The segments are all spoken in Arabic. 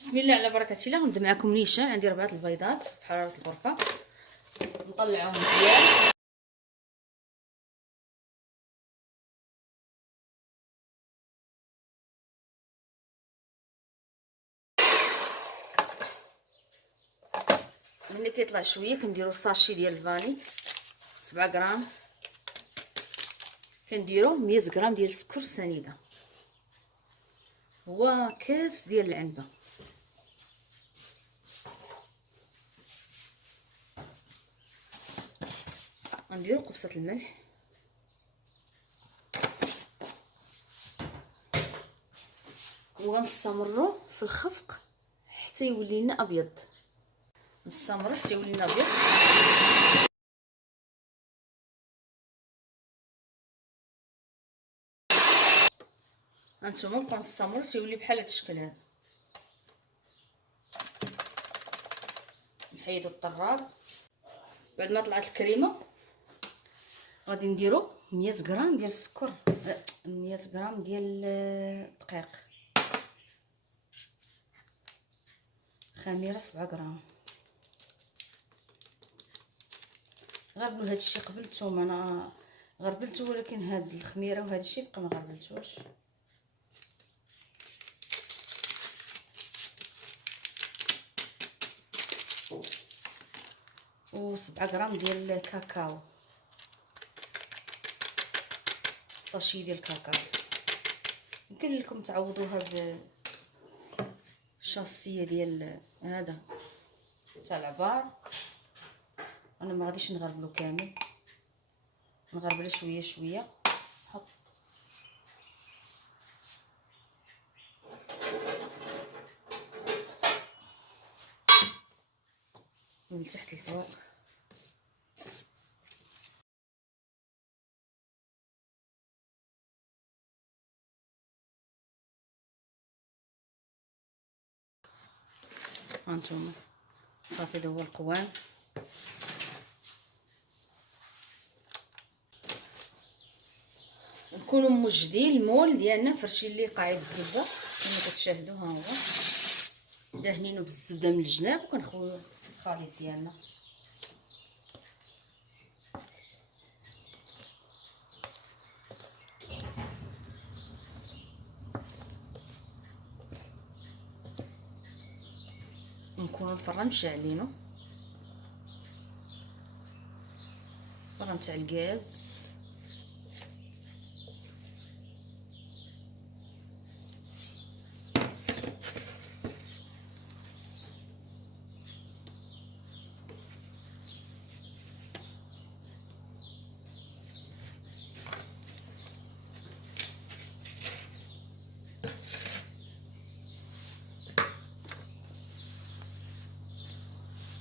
بسم الله على بركة الله. نبدا معكم نيشان. عندي 4 البيضات بحرارة الغرفة، نطلعوهم مزيان. ملي كيطلع شويه كنديرو ساشي ديال الفاني 7 غرام، كنديرو 100 غرام ديال السكر سنيده، هو كاس ديال العنبه. غنديرو قبصه الملح، وغنستمروا في الخفق حتى يولي لنا ابيض. نستمروا حتى يولي لنا ابيض. هانتوما بقاو نستمروا تيولي بحال هاد الشكل هذا. نحيدو الطراب. بعد ما طلعت الكريمه غادي نديرو 100 غرام ديال السكر، 100 غرام ديال الدقيق، خميره 7 غرام. غربلوا هذا الشيء قبل نتوما، انا غربلته ولكن هاد الخميره وهذا الشيء بقى ما غربلتوش. و7 غرام ديال الكاكاو، ساشي ديال الكاكاو. يمكن لكم تعوضوا هاد الشاصيه ديال هذا تاع العبار. انا ما غاديش نغربلو كامل، نغربله شويه شويه. نحط من تحت الفوق. هانتوما صافي هذا هو القوام. نكونوا موجدين المول ديالنا فرشين ليه قاعد الزبده كما كتشاهدوا. ها هو دهنينو بالزبده من الجناب، وكنخويو الخليط ديالنا. نكونوا الفران مشعلينو، الفران تاع الغاز.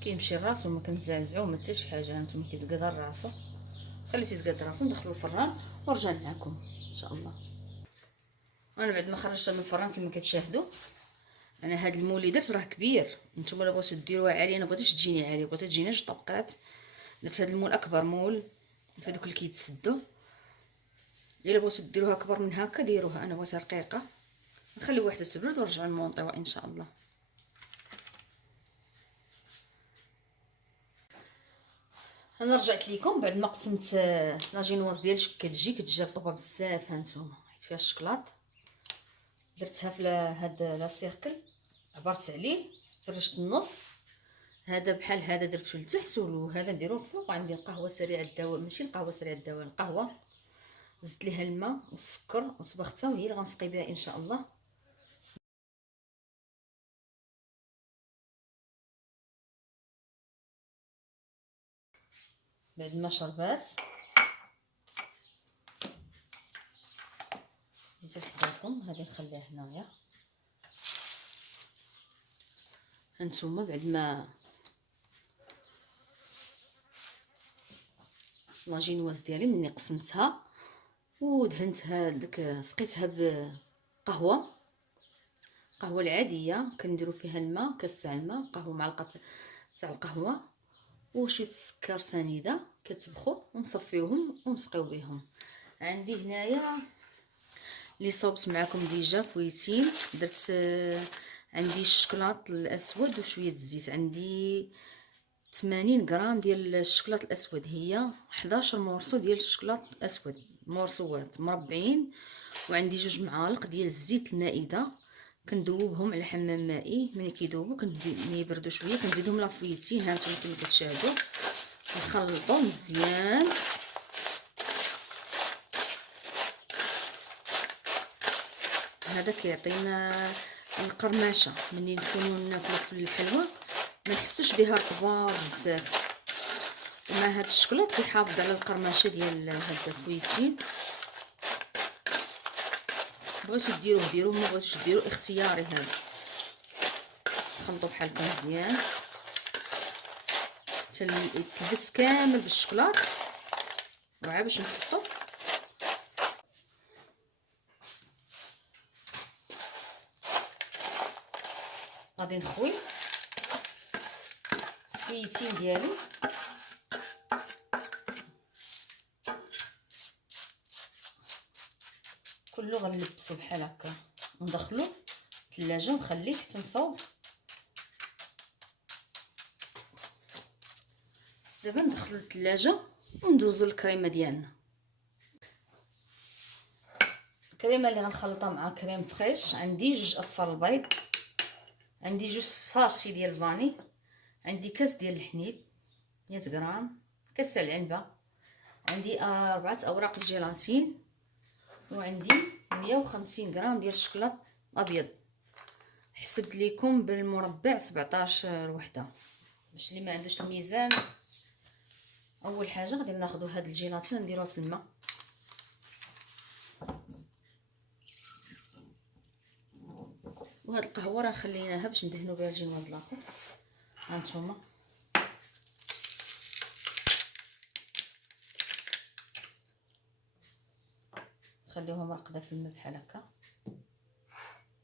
كيمشي راسو، ما كنزعزعوه ما حتى شي حاجه. هانتوما كيتقدر راسو، خليتيه يتقدر راسو. ندخلو الفران ونرجع معكم ان شاء الله. انا بعد ما خرجتها من الفران كما كتشاهدوا، انا هاد المول اللي درت راه كبير. نتوما الا بغيتو ديروها عاليه، انا بغيتهاش تجيني عاليه، بغيتها تجيني جوج طبقات. درت هاد المول اكبر مول في دوك اللي كيتسدوا. الا بغيتو ديروها اكبر من هكا ديروها، انا بغيتها رقيقه. نخليوها حتى تبرد ونرجعوا نمونطيوها ان شاء الله. انا رجعت لكم بعد ما قسمت لاجينواز ديالي. كتجي رطبه بزاف. هانتوما حيت فيها الشكلاط، درتها في هاد لا سيركل، عبرت عليه، فرشت النص. هذا بحال هذا درتو لتحت، وهذا نديروه فوق. عندي القهوه سريعه الدواء، ماشي القهوه سريعه الدواء، القهوه زدت ليها الماء والسكر وطبختها، وهي اللي غنسقي بها ان شاء الله. بعد ما شربات نزيد حداكم. هذه نخليها هنايا. هانتوما بعد ما لاجينواز ديالي مني قسمتها ودهنتها داك، سقيتها بقهوه، قهوه العاديه. كنديروا فيها الماء، كاس تاع الماء، قهوه، معلقه تاع القهوه وشويه السكر سنيده. كتبخوا ونصفيوهم ونسقيو بهم. عندي هنايا اللي صوبت معكم ديجا فويتين. درت عندي الشكلاط الاسود وشويه الزيت. عندي 80 غرام ديال الشكلاط الاسود، هي 11 مورسو ديال الشكلاط الاسود مورسوات مربعين. وعندي 2 معالق ديال الزيت المائده كندوبهم على حمام مائي. ملي كيذوبوا يبردوا شويه كنزيدهم لافويتين. ها نتوما كما كتشاهدوا نخلطوا مزيان. هذا كيعطينا القرمشه ملي نكونوا ناكلوا في الحلوى ما نحسوش بها كبار بزاف. وما هاد الشكلاط كيحافظ على القرمشه ديال هاد الفويتين. بغيتو ديروه ما بغيتوش ديروه اختياري. هذا خلطوا بحال هكا مزيان حتى يتلبس كامل بالشكلاط. وعا باش نحطو غادي نخوي الفويتين ديالي. كله غنلبسو بحال هكا وندخلو الثلاجه ونخليه حتى نصاوب. دابا ندخلو للثلاجه وندوزو الكريمه ديالنا. الكريمه اللي غنخلطها مع كريم فريش، عندي 2 اصفار البيض، عندي 2 ساشي ديال الفاني، عندي كاس ديال الحليب 100 غرام، كاس تاع العنبه، عندي 4 اوراق الجيلاتين، وعندي 150 غرام ديال الشكلاط الابيض. حسبت لكم بالمربع 17 وحده باش اللي ما عندوش الميزان. اول حاجه غادي ناخذوا هاد الجيلاتين نديروها في الماء. وهاد القهوه راه خليناها باش ندهنوا بها الجينواز لاكو. هانتوما خليوها مرقده في الماء بحال هكا.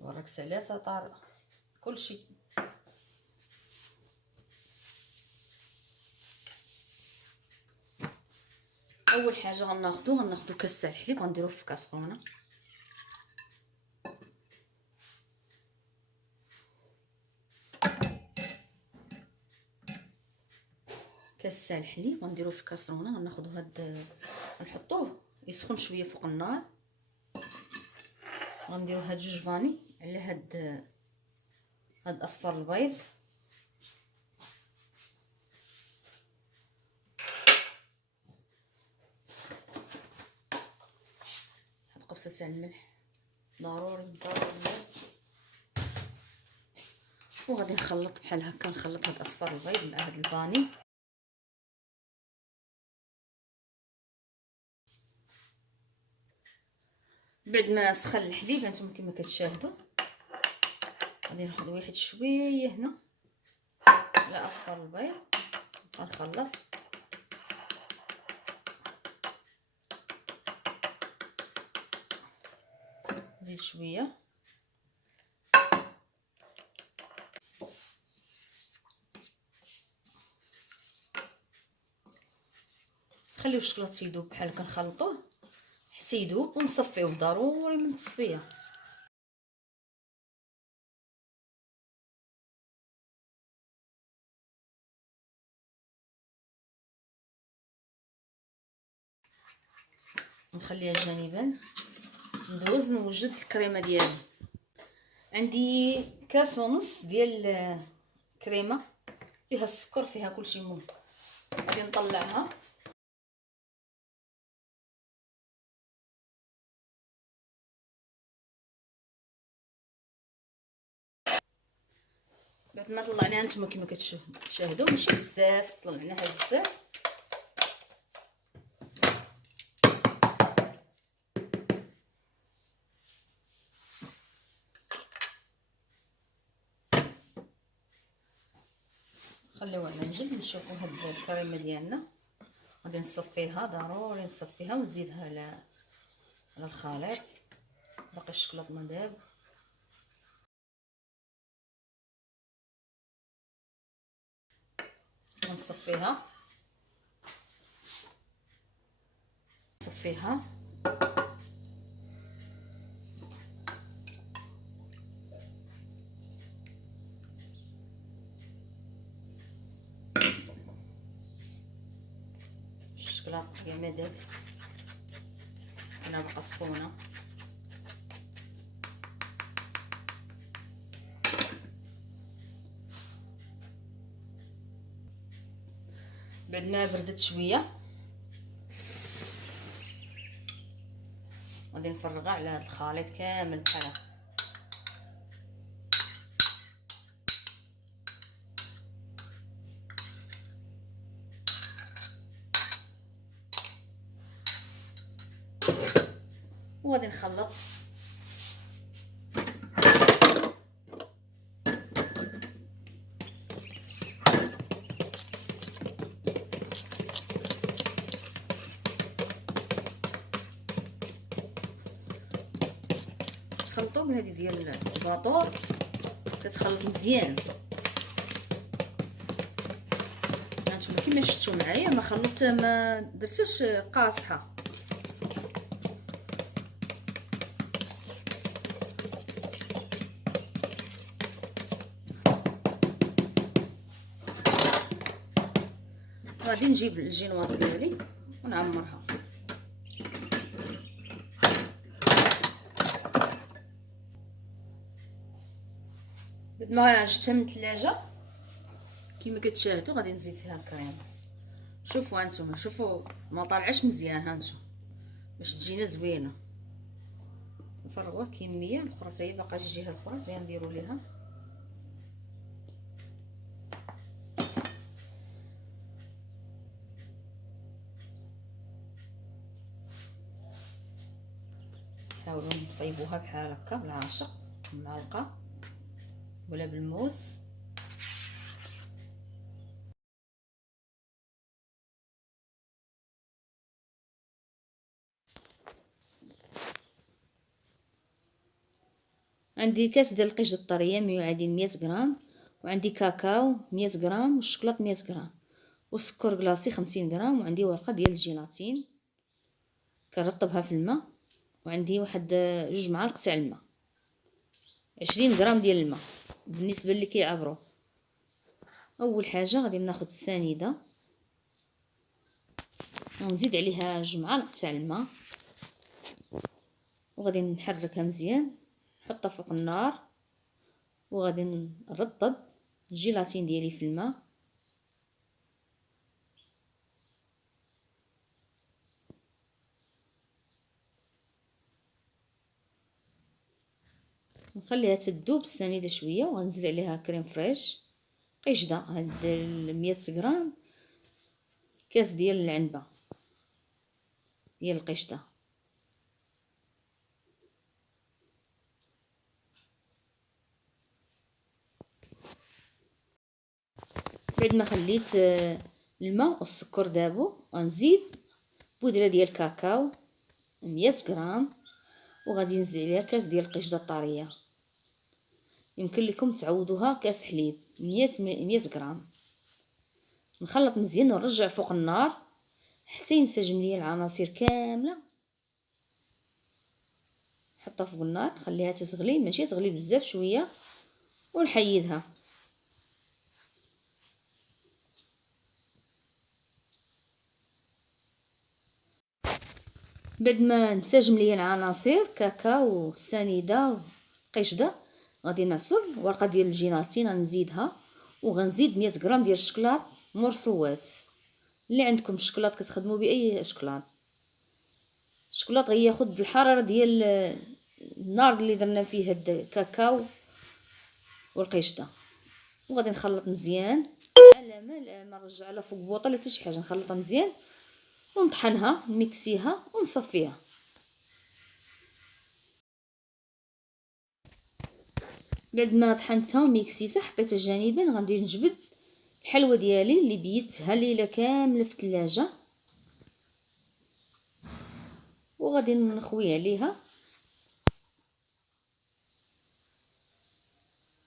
وركت عليها طار كلشي. اول حاجه غناخذوا كاس تاع الحليب غنديروه في كاسرونه. كاس تاع الحليب غنديروه في كاسرونه. غناخذوا هاد نحطوه يسخن شويه فوق النار. غنديروا هاد 2 فاني على هاد اصفر البيض. هاد قبصه تاع الملح ضروري. وغادي نخلط بحال هكا، نخلط هاد اصفر البيض مع هاد الفاني. بعد ما سخن الحليب هانتوما كما كتشاهدوا غادي ناخذ واحد شويه هنا على اصفر البيض. غنخلط نزيد شويه. خليو الشكلاط يذوب بحال هكا، نخلطوه حتى يذوب ونصفيوه. ضروري من التصفيه. نخليها جانبا. ندوز نوجد الكريمه ديالي. عندي كاس ونص ديال كريمه فيها السكر فيها كلشي ممكن. غادي نطلعها. بعد ما طلعناها نتوما كما كتشاهدوا ماشي بزاف، طلعناها بزاف. خليوها على جنب. نشوفوا هاد الكريمه ديالنا غادي نصفيها. ضروري نصفيها ونزيدها على الخليط. باقي الشكلاط ما داب. نصفيها. الشكلاطه ما داب، انا بقى سخونه. بعد ما بردت شويه غادي نفرغها على هذا الخليط كامل بحال هكا. وغادي نخلط تخلطوا بهذه ديال الباطور، كتخلط مزيان. هانتوما كيما شفتوا معايا ما درتش قاصحه. غادي نجيب الجينواز ديالي ونعمرها. بعد ما جبتها من الثلاجه كيما كتشاهدوا غادي نزيد فيها الكريم. شوفوا هانتوما، شوفوا ما طالعش مزيان هانتوما باش تجينا زوينه. نفرغوه كميه الاخرى حتى هي باقا الجهه الاخرى زين نديروا ليها. حاولوا تصيبوها بحال هكا بالعاشق بالمعلقه ولا بالموس. عندي كاس ديال القشطه الطريه 100 غرام، وعندي كاكاو 100 غرام، والشوكولاط 100 غرام، والسكر كلاصي 50 غرام، وعندي ورقه ديال الجيلاتين كنرطبها في الماء، وعندي واحد 2 معالق تاع الماء، 20 غرام ديال الماء بالنسبه اللي كيعبروا. اول حاجه غادي ناخذ السنيده ونزيد عليها 2 معالق تاع الماء، وغادي نحركها مزيان، نحطها فوق النار، وغادي نرطب الجيلاتين ديالي في الماء. نخليها تذوب السنيده شويه، وغنزيد عليها كريم فريش قشده. هاد 100 غرام كاس ديال العنبه ديال القشده. بعد ما خليت الماء والسكر دابو، غنزيد بودره ديال الكاكاو 100 غرام، وغادي نزيد عليها كاس ديال القشده الطريه. يمكن لكم تعوضوها كاس حليب 100 غرام. نخلط مزيان ونرجع فوق النار حتى ينسجم ليا العناصر كامله. نحطها فوق النار نخليها تغلي، ماشي تغلي بزاف، شويه، ونحيدها. بعد ما نسجم ليا العناصر كاكاو وسنيده وقشده، غادي نعصر ورقه ديال الجيلاتين غنزيدها، وغنزيد 100 غرام ديال الشكلاط مرصوات. اللي عندكم الشكلاط كتخدموا باي شكلاط. الشكلاط غياخد الحراره ديال النار اللي درنا فيه هاد الكاكاو والقشده. وغادي نخلط مزيان على ما نرجع لها فوق بوطه ولا حتى شي حاجه. نخلطها مزيان ونطحنها نميكسيها ونصفيها. بعد ما طحنتها وميكسيتها حطيتها جانبا، غادي نجبد الحلوى ديالي اللي بيتها ليله كامله في الثلاجه، وغادي نخوي عليها.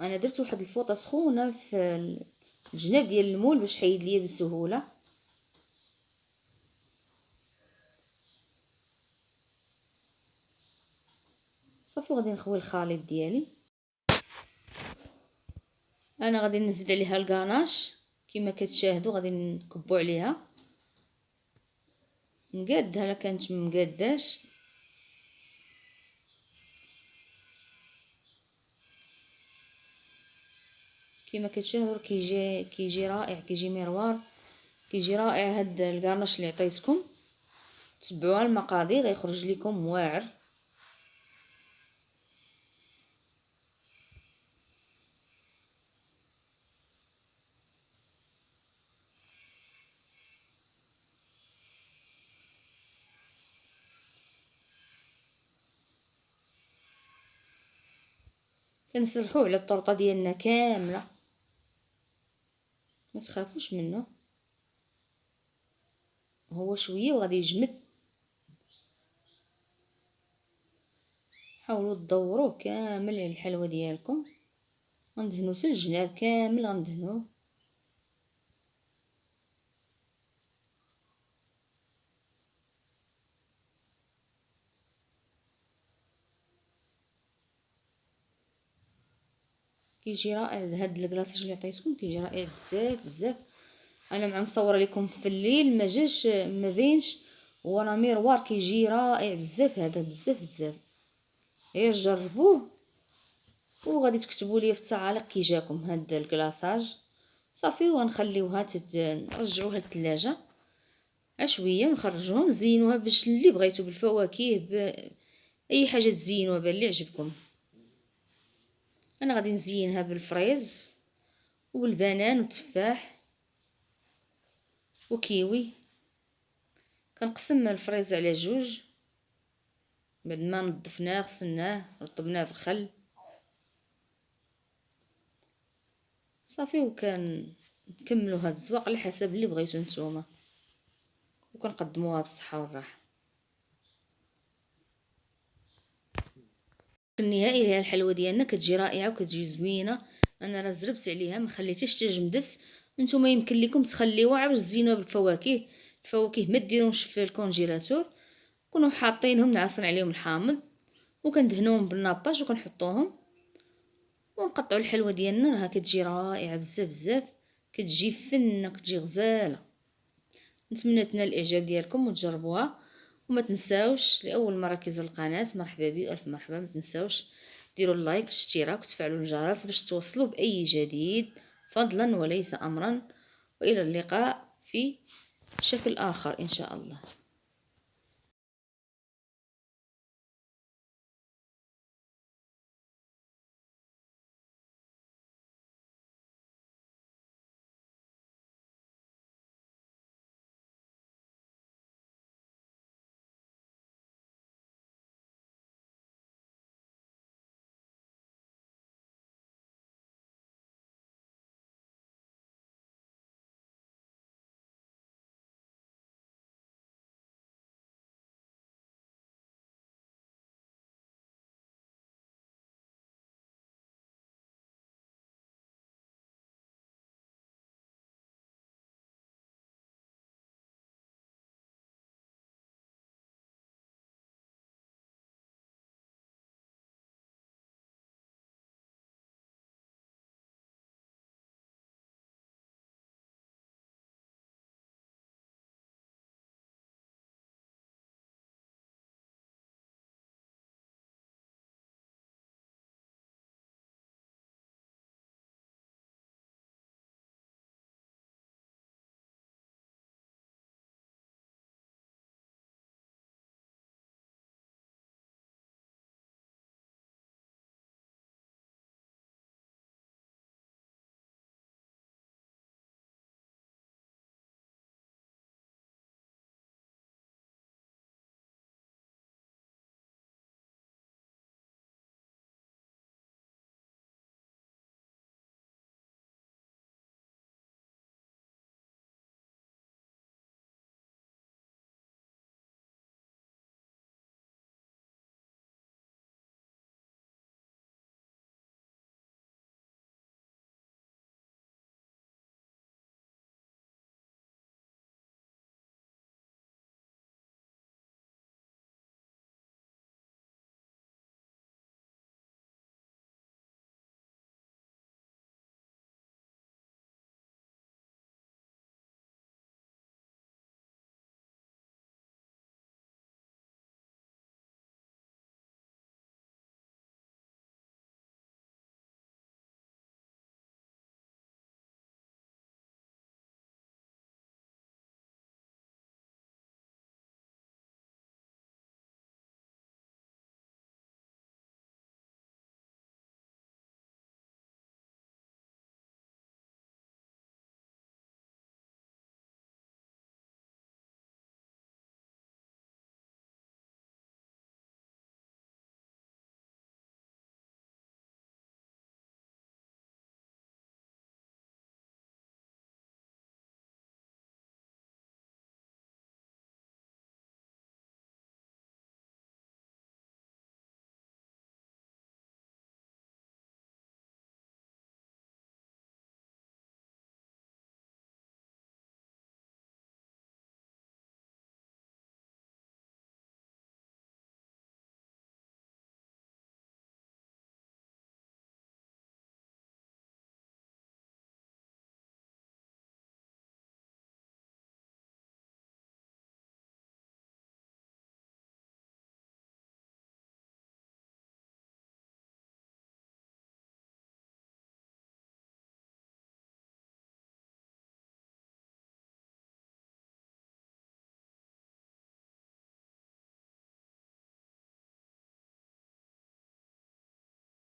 انا درت واحد الفوطه سخونه في الجناب ديال المول باش حيد ليا بسهوله. صافي غادي نخوي الخليط ديالي. انا غادي نزيد عليها الكاناش كما كتشاهدوا، غادي نكبوا عليها. نقادها. لا كانت مقاداش كيما كتشاهدوا كيجي رائع، كيجي مروار، كيجي رائع. هاد الكارناش اللي عطيتكم تبعوها المقادير يخرج لكم واعر. كنسرحوه على الطرطه ديالنا كامله، ما تخافوش منه، هو شويه وغادي يجمد. حاولوا تدوروه كامل على الحلوه ديالكم. غندهنو حتى الجناب كامل، غندهنوه. كيجي رائع هاد الكلاصاج اللي عطيتكم، كيجي رائع بزاف بزاف. انا مع مصوره لكم في الليل ما جاش ما بينش، وراه ميروار كيجي رائع بزاف. هذا بزاف بزاف، غير جربوه وغادي تكتبوا لي في التعاليق كي جاكم هاد الكلاصاج. صافي وغنخليوها نرجعوها للثلاجه عشويه ونخرجوها نزينوها باش اللي بغيتو بالفواكه باي حاجه تزينوها باللي عجبكم. انا غادي نزينها بالفريز والبنان والتفاح وكيوي. كنقسم الفريز على جوج بعد ما نظفناه غسلناه رطبناه في الخل. صافي وكنكملوا هاد الزواق على حسب اللي بغيتو نتوما، وكنقدموها بالصحه والراحه. في النهائي هي الحلوه ديالنا كتجي رائعه وكتجي زوينه. انا راه زربت عليها ما خليتهاش حتى جمدت. نتوما يمكن لكم تخليوها باش تزينوها بالفواكه. الفواكه ما ديروهمش في الكونجيلاتور، كونوا حاطينهم نعصر عليهم الحامض وكندهنوهم بالناباج وكنحطوهم ونقطعوا الحلوه ديالنا. راها كتجي رائعه بزاف بزاف، كتجي فنه، كتجي غزاله. نتمنى تنال الاعجاب ديالكم وتجربوها. وما تنساوش لاول مره كيزور القناه مرحبا بي الف مرحبا. ما تنساوش ديروا اللايك والاشتراك وتفعلوا الجرس باش توصلوا باي جديد فضلا وليس امرا. والى اللقاء في شكل اخر ان شاء الله.